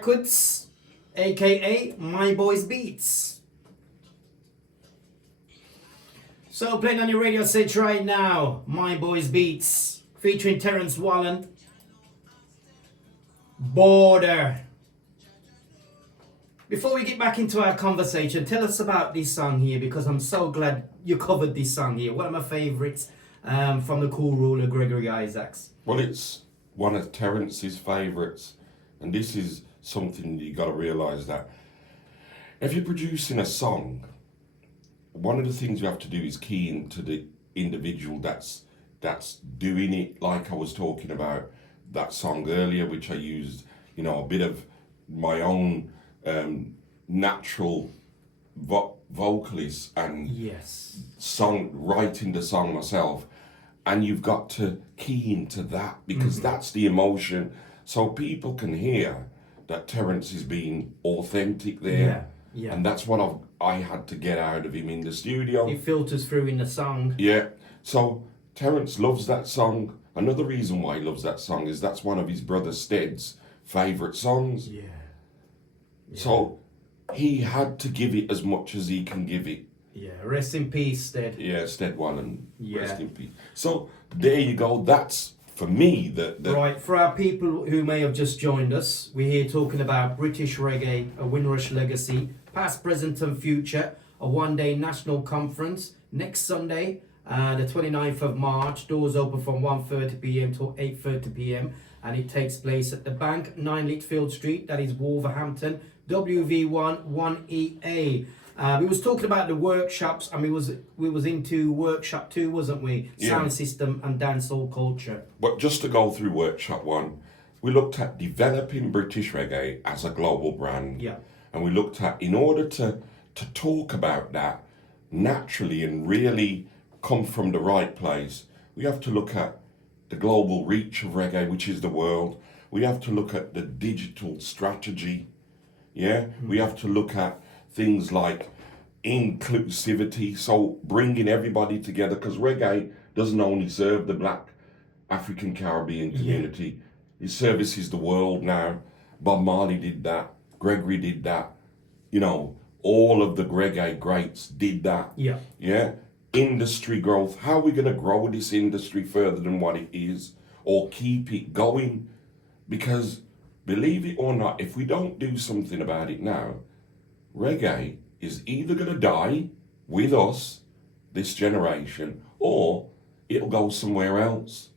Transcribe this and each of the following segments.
Records, aka My Boys Beats. So playing on your radio set right now, My Boys Beats, featuring Terence Wallen, Border. Before we get back into our conversation, tell us about this song here, because I'm so glad you covered this song here. One of my favourites from the Cool Ruler, Gregory Isaacs. Well, it's one of Terence's favourites, and this is something you got to realise that if you're producing a song, one of the things you have to do is key into the individual that's doing it. Like I was talking about that song earlier, which I used, a bit of my own natural vocalist and writing the song myself, and you've got to key into that because that's the emotion, so people can hear that Terence is being authentic there. Yeah. And that's what I had to get out of him in the studio. It filters through in the song. Yeah. So Terence loves that song. Another reason why he loves that song is that's one of his brother Stead's favourite songs. Yeah. So he had to give it as much as he can give it. Yeah, rest in peace, Stead. Yeah, Stead Wallen. Yeah. Rest in peace. So there you go. That's, for me, the Right, for our people who may have just joined us, we're here talking about British Reggae, a Windrush legacy, past, present and future, a one-day national conference next Sunday, the 29th of March. Doors open from 1:30pm till 8:30pm, and it takes place at the Bank, 9 Litchfield Street, that is Wolverhampton, WV1 1EA. We was talking about the workshops, and we was into workshop 2, wasn't we? Yeah. Sound system and dancehall culture. But just to go through workshop 1, we looked at developing British reggae as a global brand. Yeah. And we looked at, in order to talk about that naturally and really come from the right place, we have to look at the global reach of reggae, which is the world. We have to look at the digital strategy. Yeah. We have to look at things like inclusivity, so bringing everybody together, because reggae doesn't only serve the Black African Caribbean community, it services the world now. Bob Marley did that, Gregory did that, all of the reggae greats did that. Yeah. Industry growth, how are we going to grow this industry further than what it is, or keep it going? Because believe it or not, if we don't do something about it now, reggae is either going to die with us, this generation, or it'll go somewhere else.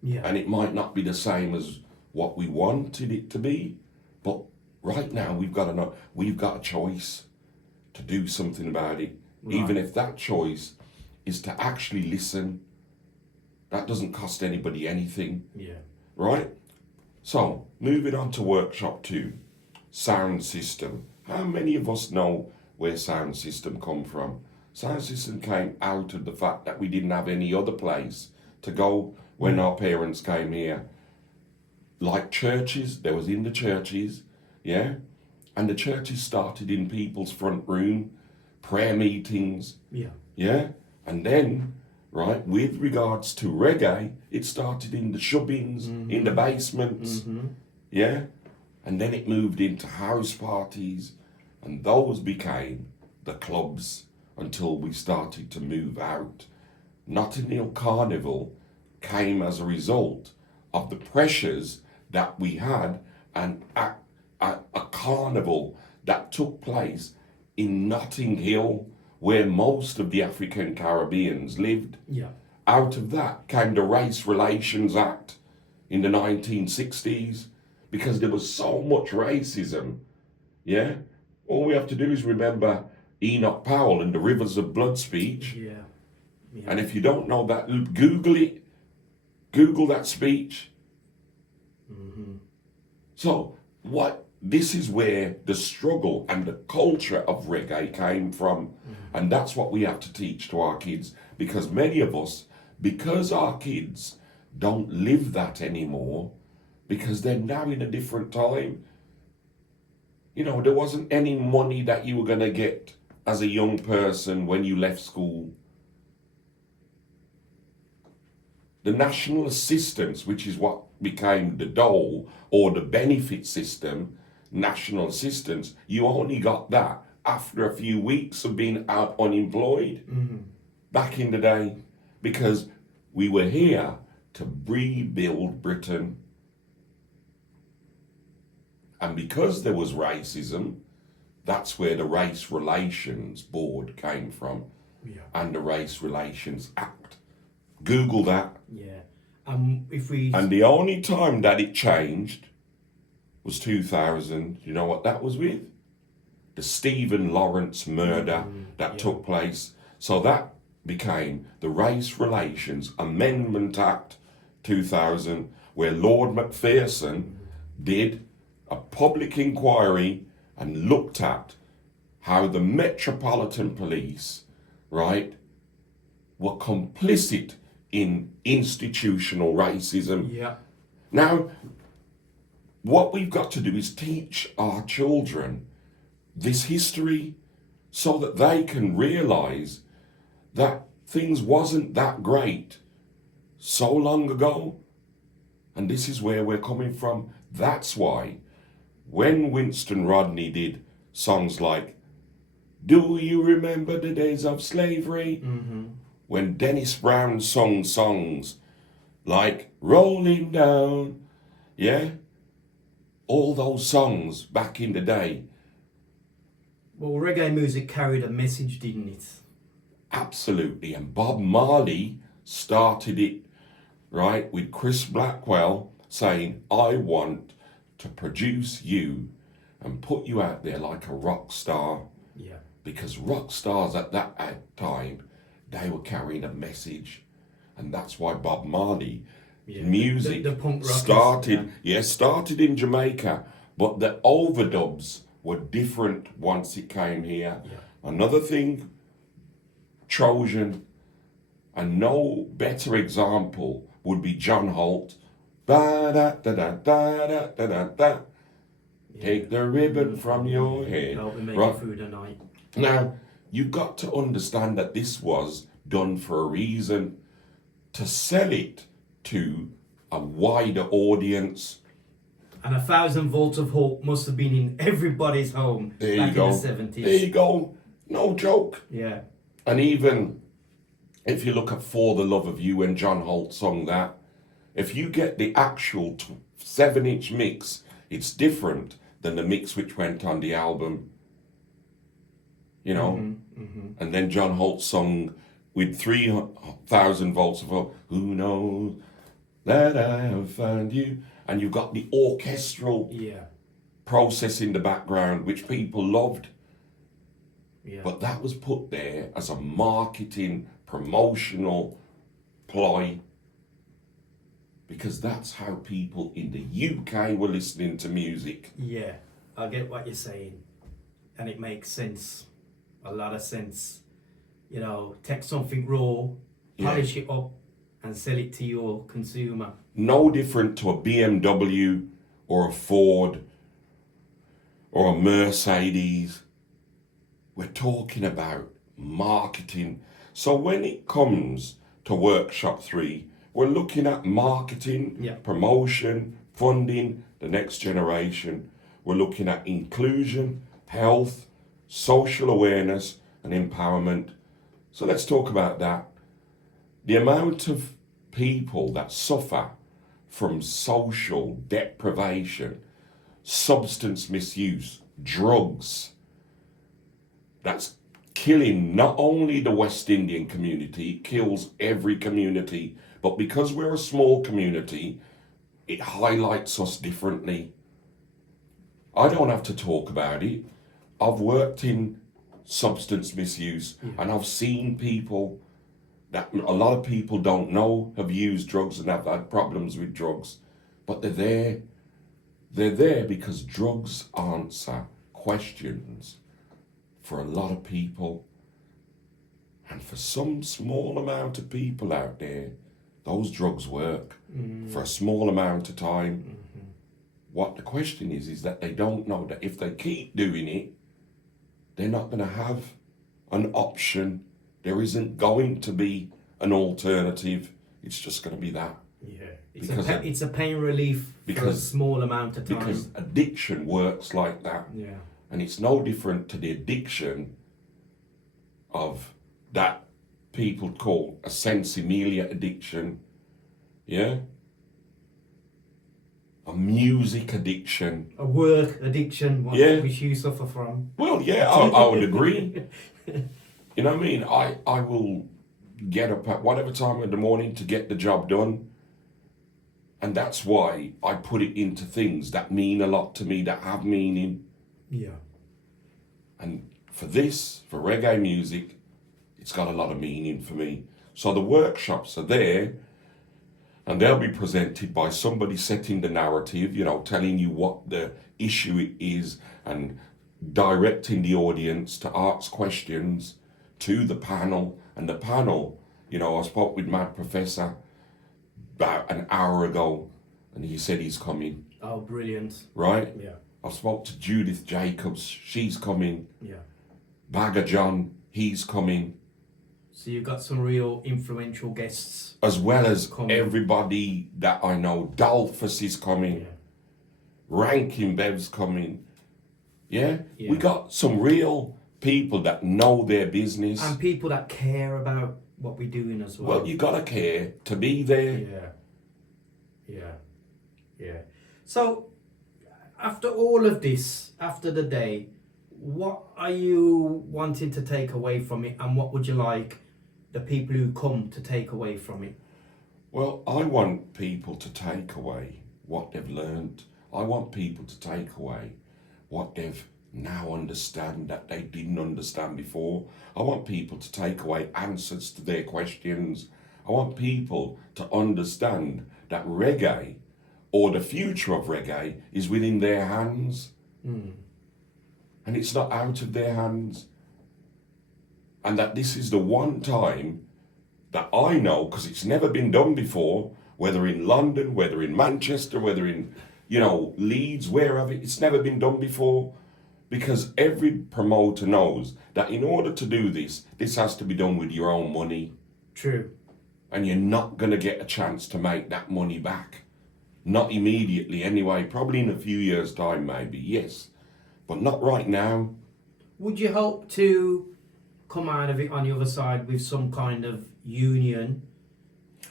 Yeah. And it might not be the same as what we wanted it to be. But right now, we've got a choice to do something about it. Right. Even if that choice is to actually listen. That doesn't cost anybody anything. Yeah. Right? So, moving on to workshop 2, sound system. How many of us know where sound system come from? Sound system came out of the fact that we didn't have any other place to go when our parents came here. Like churches, there was in the churches, yeah? And the churches started in people's front room, prayer meetings, yeah? And then, right, with regards to reggae, it started in the shubbins, in the basements, yeah? And then it moved into house parties, and those became the clubs until we started to move out. Notting Hill Carnival came as a result of the pressures that we had, and a carnival that took place in Notting Hill, where most of the African Caribbeans lived. Yeah. Out of that came the Race Relations Act in the 1960s, because there was so much racism, yeah? All we have to do is remember Enoch Powell and the Rivers of Blood speech. Yeah. And if you don't know that, Google it. Google that speech. So this is where the struggle and the culture of reggae came from. And that's what we have to teach to our kids, because many of us, because our kids don't live that anymore, because they're now in a different time. There wasn't any money that you were going to get as a young person when you left school. The national assistance, which is what became the dole or the benefit system, national assistance, you only got that after a few weeks of being out unemployed back in the day, because we were here to rebuild Britain. And because there was racism, that's where the Race Relations Board came from, and the Race Relations Act. Google that. Yeah. If the only time that it changed was 2000. You know what that was with? The Stephen Lawrence murder that took place. So that became the Race Relations Amendment Act 2000, where Lord Macpherson did a public inquiry and looked at how the Metropolitan Police, right, were complicit in institutional racism. Yeah. Now, what we've got to do is teach our children this history so that they can realise that things wasn't that great so long ago. And this is where we're coming from. That's why when Winston Rodney did songs like Do You Remember the Days of Slavery? When Dennis Brown sung songs like Rolling Down, all those songs back in the day. Well, reggae music carried a message, didn't it? Absolutely. And Bob Marley started it, right, with Chris Blackwell saying, I want to produce you and put you out there like a rock star. Yeah. Because rock stars at that time, they were carrying a message. And that's why Bob Marley music the punk rockers, started in Jamaica, but the overdubs were different once it came here. Another thing, Trojan, and no better example would be John Holt. Ba-da-da-da-da-da-da-da. Take the ribbon from your head. Help me make it through the night. Now, you've got to understand that this was done for a reason, to sell it to a wider audience. And 1,000 volts of hope must have been in everybody's home back in the 70s. There you go. No joke. Yeah. And even if you look at For the Love of You, when John Holt sung that, if you get the actual 7-inch mix, it's different than the mix which went on the album. You know? And then John Holt sung with 3,000 volts of hope, who knows that I have found you. And you've got the orchestral process in the background, which people loved. But that was put there as a marketing, promotional ploy, because that's how people in the UK were listening to music. Yeah, I get what you're saying. And it makes sense. A lot of sense. You know, take something raw, polish it up, and sell it to your consumer. No different to a BMW or a Ford or a Mercedes. We're talking about marketing. So when it comes to Workshop 3, we're looking at marketing, promotion, funding, the next generation. We're looking at inclusion, health, social awareness, and empowerment. So let's talk about that. The amount of people that suffer from social deprivation, substance misuse, drugs, that's killing not only the West Indian community, it kills every community, but because we're a small community, it highlights us differently. I don't have to talk about it. I've worked in substance misuse and I've seen people that a lot of people don't know have used drugs and have had problems with drugs, but they're there. They're there because drugs answer questions for a lot of people. And for some small amount of people out there, those drugs work for a small amount of time. What the question is that they don't know that if they keep doing it, they're not going to have an option. There isn't going to be an alternative. It's just going to be that. Yeah. It's a pain relief for a small amount of time. Because addiction works like that. Yeah. And it's no different to the addiction of that people call a sensimilia addiction. Yeah? A music addiction. A work addiction, which you suffer from. Well, yeah, I would agree. You know what I mean? I will get up at whatever time in the morning to get the job done. And that's why I put it into things that mean a lot to me, that have meaning. Yeah. And for reggae music, it's got a lot of meaning for me. So the workshops are there, and they'll be presented by somebody setting the narrative, telling you what the issue is and directing the audience to ask questions to the panel. And the panel, I spoke with Mad Professor about an hour ago, and he said he's coming. Oh, brilliant. Right? Yeah. I spoke to Judith Jacobs, she's coming. Yeah. Bagger John, he's coming. So you've got some real influential guests. As well as coming. Everybody that I know. Dolphus is coming. Yeah. Rankin Bev's coming. Yeah? We got some real people that know their business. And people that care about what we're doing as well. Well, you gotta care to be there. Yeah. So, after all of this, after the day, what are you wanting to take away from it, and what would you like the people who come to take away from it? Well, I want people to take away what they've learned. I want people to take away what they've now understand that they didn't understand before. I want people to take away answers to their questions. I want people to understand that reggae, or the future of reggae, is within their hands. And it's not out of their hands. And that this is the one time that I know, because it's never been done before, whether in London, whether in Manchester, whether in, Leeds, wherever, it's never been done before. Because every promoter knows that in order to do this has to be done with your own money. True. And you're not going to get a chance to make that money back. Not immediately anyway, probably in a few years' time maybe, yes. But not right now. Would you hope to come out of it on the other side with some kind of union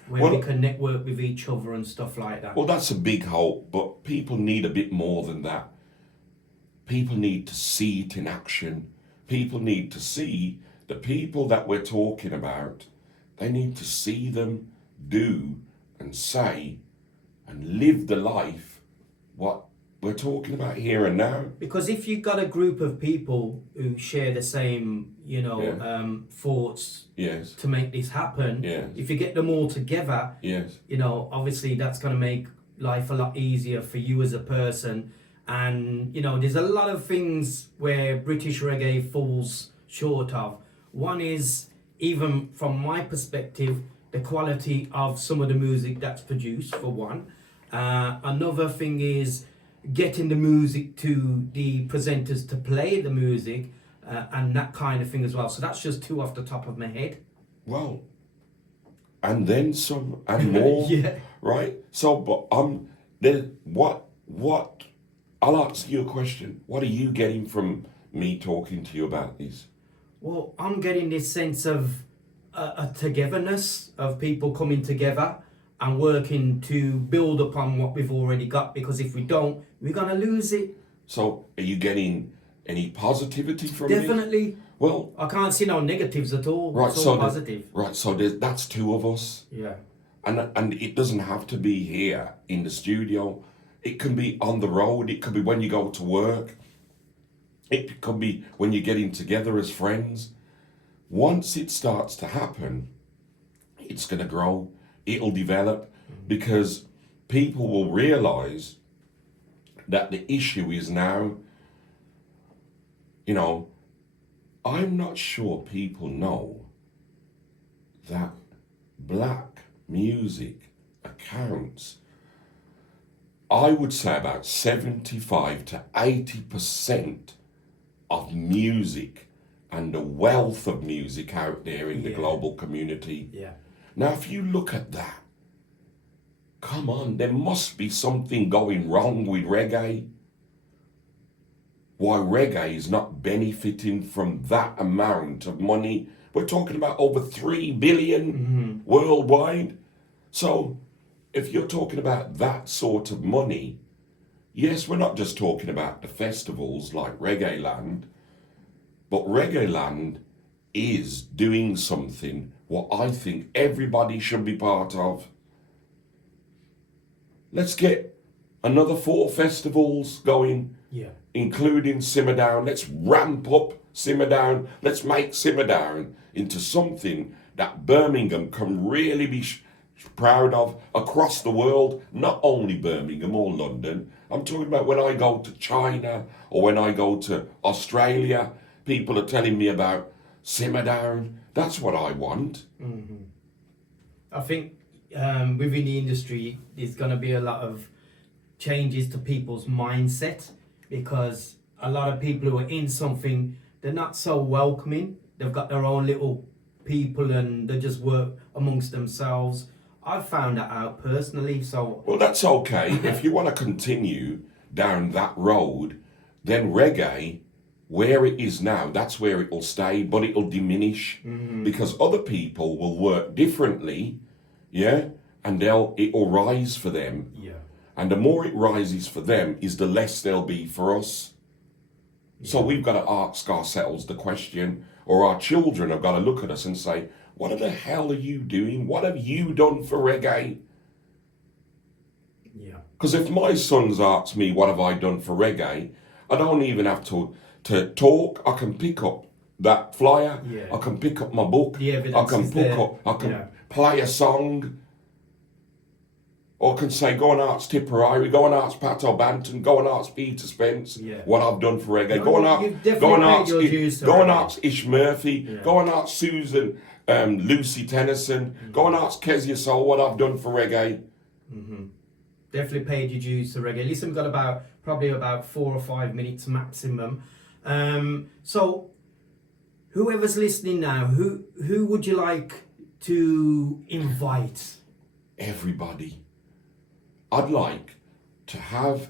where we can network with each other and stuff like that? Well, that's a big hope, but people need a bit more than that. People need to see it in action. People need to see the people that we're talking about. They need to see them do and say and live the life what we're talking about here and now. Because if you've got a group of people who share the same, thoughts to make this happen, if you get them all together, obviously that's going to make life a lot easier for you as a person. And, there's a lot of things where British reggae falls short of. One is, even from my perspective, the quality of some of the music that's produced, for one. Another thing is getting the music to the presenters to play the music and that kind of thing as well. So that's just two off the top of my head. Well, and then some and more, right? So, but what? I'll ask you a question. What are you getting from me talking to you about this? Well, I'm getting this sense of a togetherness of people coming together and working to build upon what we've already got, because if we don't, we're going to lose it. So, are you getting any positivity from it? Definitely. Well, I can't see no negatives at all. Right, it's all positive. So that's two of us. Yeah. And it doesn't have to be here in the studio. It can be on the road. It could be when you go to work. It could be when you're getting together as friends. Once it starts to happen, it's going to grow. It'll develop, because people will realise that the issue is now, I'm not sure people know that black music accounts, I would say, about 75 to 80% of music and the wealth of music out there in the global community. Yeah. Now, if you look at that, come on, there must be something going wrong with reggae. Why reggae is not benefiting from that amount of money. We're talking about over 3 billion worldwide. So if you're talking about that sort of money, yes, we're not just talking about the festivals like Reggae Land, but Reggae Land is doing something what I think everybody should be part of. Let's get another 4 festivals going, including Simmer Down. Let's ramp up Simmer Down. Let's make Simmer Down into something that Birmingham can really be proud of across the world, not only Birmingham or London. I'm talking about when I go to China or when I go to Australia, people are telling me about Simmer Down. That's what I want. I think within the industry, there's going to be a lot of changes to people's mindset, because a lot of people who are in something, they're not so welcoming. They've got their own little people and they just work amongst themselves. I've found that out personally. So well, that's okay. If you want to continue down that road, then reggae, where it is now, that's where it will stay, but it will diminish because other people will work differently, and it will rise for them. And the more it rises for them is the less there'll be for us. So we've got to ask ourselves the question, or our children have got to look at us and say, what the hell are you doing? What have you done for reggae? Because if my sons ask me, what have I done for reggae, I don't even have to talk. I can pick up that flyer. I can pick up my book. I can play a song. Or I can say, go and ask Tipperary, go and ask Pat O'Banton, go and ask Peter Spence, what I've done for reggae. Go and ask Ish Murphy, go and ask Susan, Lucy Tennyson, go and ask Kezia Soul what I've done for reggae. Definitely paid your dues to reggae. Listen, we've got probably about 4 or 5 minutes maximum. So whoever's listening now, who would you like to invite? Everybody. I'd like to have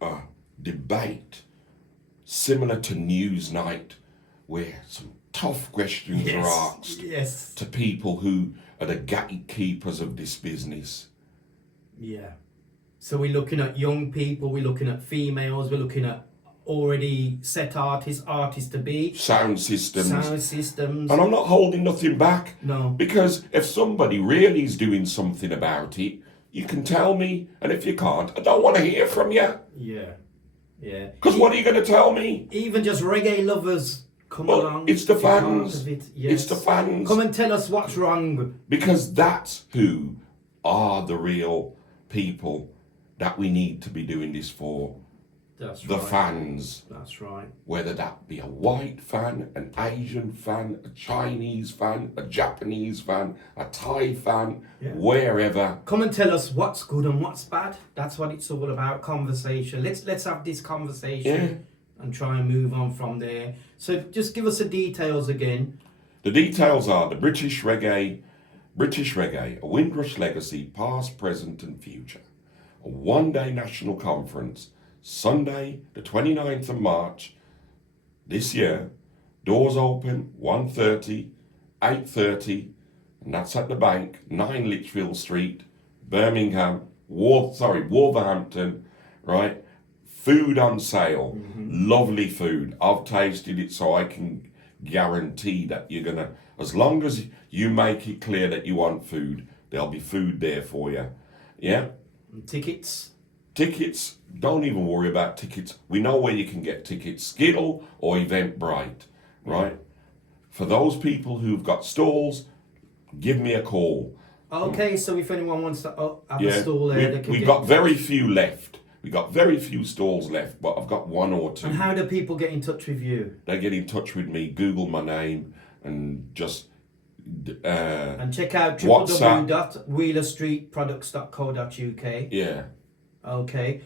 a debate similar to Newsnight, where some tough questions are asked to people who are the gatekeepers of this business. So we're looking at young people, we're looking at females, we're looking at already set artists to be. Sound systems. And I'm not holding nothing back. No. Because if somebody really is doing something about it, you can tell me. And if you can't, I don't want to hear from you. Because what are you going to tell me? Even just reggae lovers, come along. It's the fans. It's the fans. Come and tell us what's wrong. Because that's who are the real people that we need to be doing this for. That's the right. Fans. That's right. Whether that be a white fan, an Asian fan, a Chinese fan, a Japanese fan, a Thai fan, wherever. Come and tell us what's good and what's bad. That's what it's all about, conversation. Let's have this conversation and try and move on from there. So just give us the details again. The details are the British Reggae, a Windrush legacy, past, present and future. A one-day national conference, Sunday, the 29th of March, this year. Doors open 1:30, 8:30, and that's at the Bank, 9 Litchfield Street, Birmingham, Wolverhampton, right? Food on sale, lovely food. I've tasted it, so I can guarantee that you're gonna, as long as you make it clear that you want food, there'll be food there for you. Yeah? And tickets, don't even worry about tickets. We know where you can get tickets, Skittle or Eventbrite, right? For those people who've got stalls, give me a call. Okay, so if anyone wants to have a stall there, we've got very few left. We've got very few stalls left, but I've got 1 or 2. And how do people get in touch with you? They get in touch with me, Google my name, and just... and check out www.wheelerstreetproducts.co.uk. Yeah. Okay.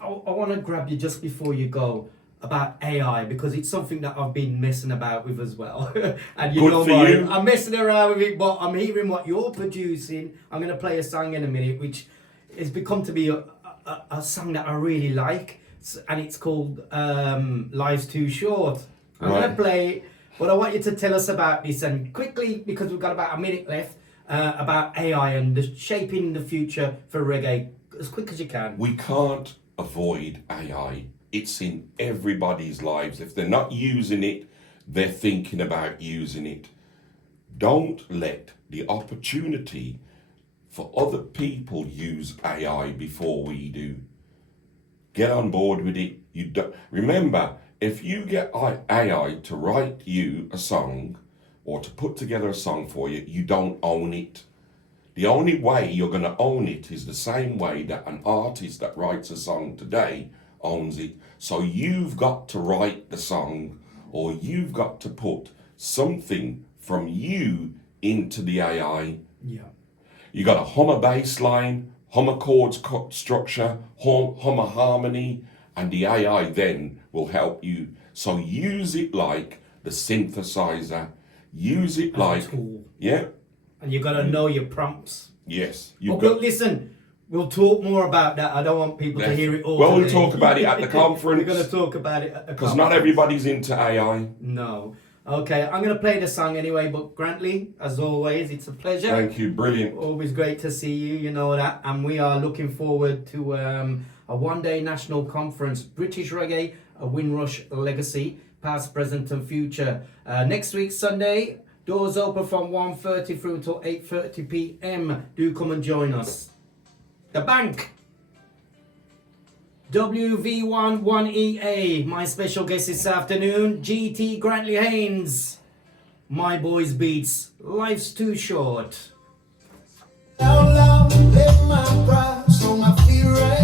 I want to grab you just before you go. about AI because it's something that I've been messing about with as well. And you Good know for what? you. I'm messing around with it, but I'm hearing what you're producing. I'm going to play a song in a minute, which has become to be a song that I really like. And it's called Life's Too Short. I'm going to play it, but I want you to tell us about this and quickly, because we've got about a minute left, about AI and the shaping the future for reggae as quick as you can. We can't avoid AI. It's in everybody's lives. If they're not using it, they're thinking about using it. Don't let the opportunity for other people use AI before we do. Get on board with it. You don't, remember, if you get AI to write you a song or to put together a song for you, you don't own it. The only way you're going to own it is the same way that an artist that writes a song today owns it. So you've got to write the song, or you've got to put something from you into the AI. Yeah. You got to hum a bass line, hum a chord structure, hum a harmony, and the AI then will help you. So use it like the synthesizer. Use it like a tool. Yeah. And you got to know your prompts. Yes. Listen, we'll talk more about that. I don't want people to hear it all. Well, today. we'll talk about it at the conference. We're going to talk about it at the conference. Because not everybody's into AI. No. Okay, I'm going to play the song anyway, but Grantley, as always, it's a pleasure. Thank you, brilliant. Always great to see you, you know that. And we are looking forward to a one-day national conference, British Reggae, a Windrush Legacy, past, present and future. Next week, Sunday, doors open from 1:30 through till 8:30 p.m. Do come and join us. The Bank. WV11EA, my special guest this afternoon, GT Grantley Haynes. My Boys Beats, Life's Too Short. Down loud, let my pride, so my feet right.